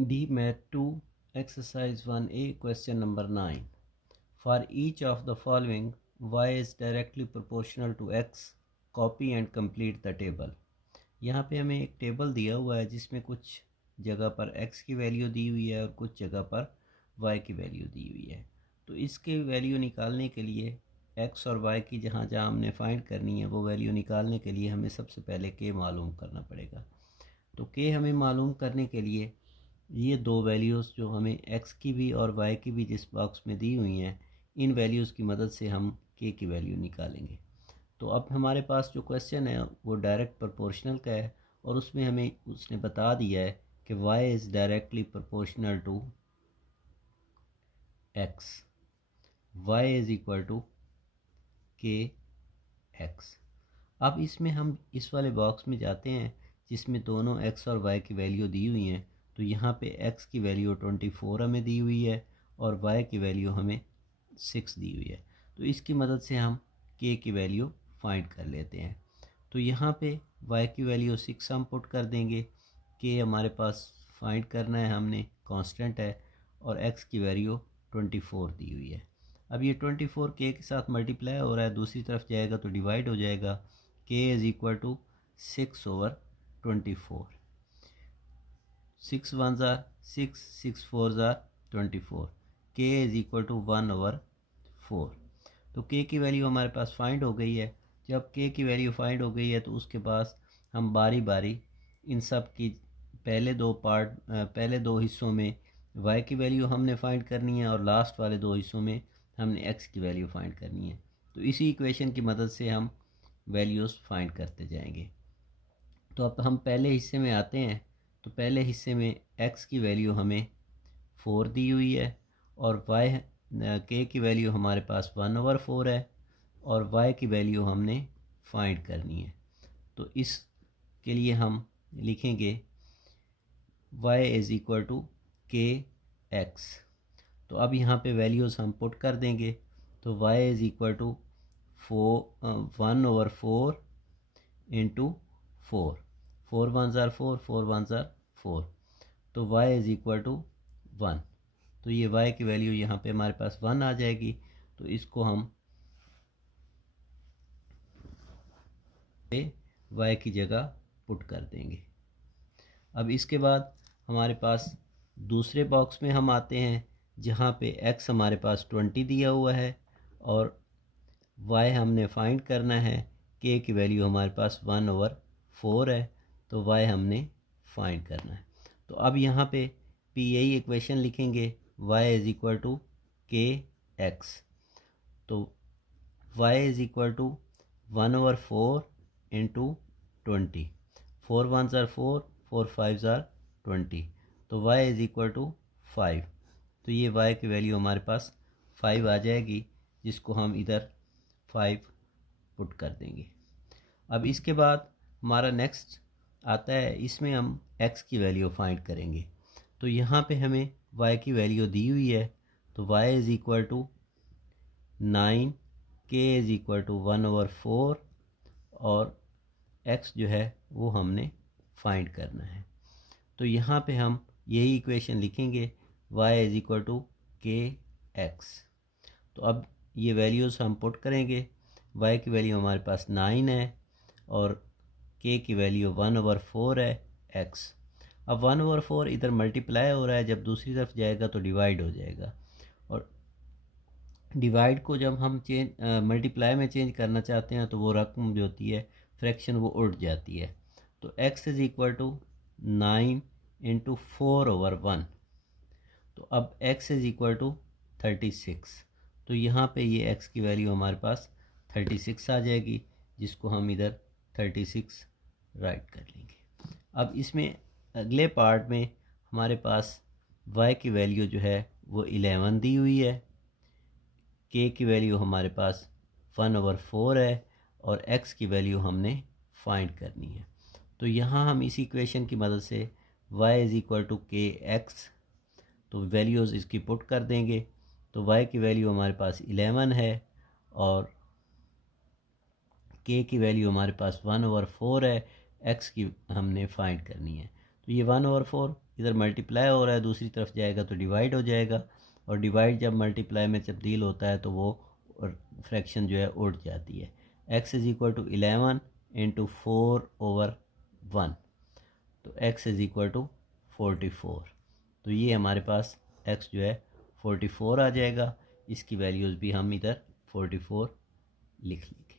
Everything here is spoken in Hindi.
D Math 2 Exercise 1A Question number 9. For each of the following, y is directly proportional to x. Copy and complete the table. यहाँ पे हमें एक टेबल दिया हुआ है जिसमें कुछ जगह पर x की वैल्यू दी हुई है और कुछ जगह पर y की वैल्यू दी हुई है। तो इसके वैल्यू निकालने के लिए x और y की जहाँ जहाँ हमने फाइंड करनी है वो वैल्यू निकालने के लिए हमें सबसे पहले k मालूम करना पड़ेगा। तो k हमें मालूम करने के लिए ये दो वैल्यूज़ जो हमें x की भी और y की भी जिस बॉक्स में दी हुई हैं, इन वैल्यूज़ की मदद से हम k की वैल्यू निकालेंगे। तो अब हमारे पास जो क्वेश्चन है वो डायरेक्ट प्रोपोर्शनल का है और उसमें हमें उसने बता दिया है कि y is directly proportional to x, y is equal to k x। अब इसमें हम इस वाले बॉक्स में जाते हैं जिसमें दोनों x और y की वैल्यू दी हुई हैं। तो यहाँ पे x की वैल्यू 24 हमें दी हुई है और y की वैल्यू हमें 6 दी हुई है। तो इसकी मदद से हम k की वैल्यू फाइंड कर लेते हैं। तो यहाँ पे y की वैल्यू 6 हम पुट कर देंगे। k हमारे पास फाइंड करना है, हमने कांस्टेंट है, और x की वैल्यू 24 दी हुई है। अब ये 24 k के साथ मल्टीप्लाई हो रहा है, दूसरी तरफ जाएगा तो डिवाइड हो जाएगा। k is equal to 6/24। 6 1s are 6, 6 4s are 24। k is equal to 1/4। तो k की वैल्यू हमारे पास फाइंड हो गई है। जब k की वैल्यू फाइंड हो गई है तो उसके बाद हम बारी बारी इन सब की पहले दो हिस्सों में y की वैल्यू हमने फाइंड करनी है और लास्ट वाले दो हिस्सों में हमने x की वैल्यू फाइंड करनी है। तो इसी इक्वेशन की मदद से हम वैल्यूज़ फाइंड करते जाएंगे। तो अब हम पहले हिस्से में आते हैं। तो पहले हिस्से में x की वैल्यू हमें 4 दी हुई है और k की वैल्यू हमारे पास 1/4 है और y की वैल्यू हमने फाइंड करनी है। तो इसके लिए हम लिखेंगे y is equal to K X. तो अब यहाँ पे वैल्यूज़ हम पुट कर देंगे। तो y is equal to 1/4 into 4। 4 1s are 4, 4 1s are 4। तो y इज़ इक्वल टू 1। तो ये y की वैल्यू यहाँ पे हमारे पास 1 आ जाएगी। तो इसको हम y की जगह पुट कर देंगे। अब इसके बाद हमारे पास दूसरे बॉक्स में हम आते हैं जहाँ पे x हमारे पास 20 दिया हुआ है और y हमने फाइंड करना है। k की वैल्यू हमारे पास 1/4 है, तो y हमने फाइंड करना है। तो अब यहाँ पे यही इक्वेशन लिखेंगे, y is equal to K X. तो y is equal to 1/4 into 20। 4 1s are 4, 4 5s are 20। तो y इज़ इक्वल टू 5। तो ये y की वैल्यू हमारे पास 5 आ जाएगी, जिसको हम इधर 5 पुट कर देंगे। अब इसके बाद हमारा नेक्स्ट आता है, इसमें हम x की वैल्यू फाइंड करेंगे। तो यहाँ पे हमें y की वैल्यू दी हुई है। तो y is equal to 9, k is equal to 1/4 और x जो है वो हमने फाइंड करना है। तो यहाँ पे हम यही इक्वेशन लिखेंगे, y is equal to K X. तो अब ये वैल्यूज़ हम पुट करेंगे। y की वैल्यू हमारे पास 9 है और k की वैल्यू 1/4 है x। अब 1/4 इधर मल्टीप्लाई हो रहा है, जब दूसरी तरफ जाएगा तो डिवाइड हो जाएगा। और डिवाइड को जब हम मल्टीप्लाई में चेंज करना चाहते हैं तो वो रकम जो होती है, फ्रैक्शन, वो उड़ जाती है। तो x is equal to 9 into 4/1। तो अब x इज़ इक्वल टू 36। तो यहाँ पे ये x की वैल्यू हमारे पास 36 आ जाएगी, जिसको हम इधर 36 राइट कर लेंगे। अब इसमें अगले पार्ट में हमारे पास y की वैल्यू जो है वो 11 दी हुई है, k की वैल्यू हमारे पास 1/4 है और x की वैल्यू हमने फाइंड करनी है। तो यहाँ हम इस इक्वेशन की मदद से y is equal to K X, तो वैल्यूज़ इसकी पुट कर देंगे। तो y की वैल्यू हमारे पास 11 है और k की वैल्यू हमारे पास 1/4 है, x की हमने फाइंड करनी है। तो ये 1/4 इधर मल्टीप्लाई हो रहा है, दूसरी तरफ जाएगा तो डिवाइड हो जाएगा, और डिवाइड जब मल्टीप्लाई में तब्दील होता है तो वो फ्रैक्शन जो है उठ जाती है। x is equal to 11 into 4/1, तो x इज़ इक्वल टू 44। तो ये हमारे पास x जो है 44 आ जाएगा। इसकी वैल्यूज़ भी हम इधर 44 लिख लेंगे।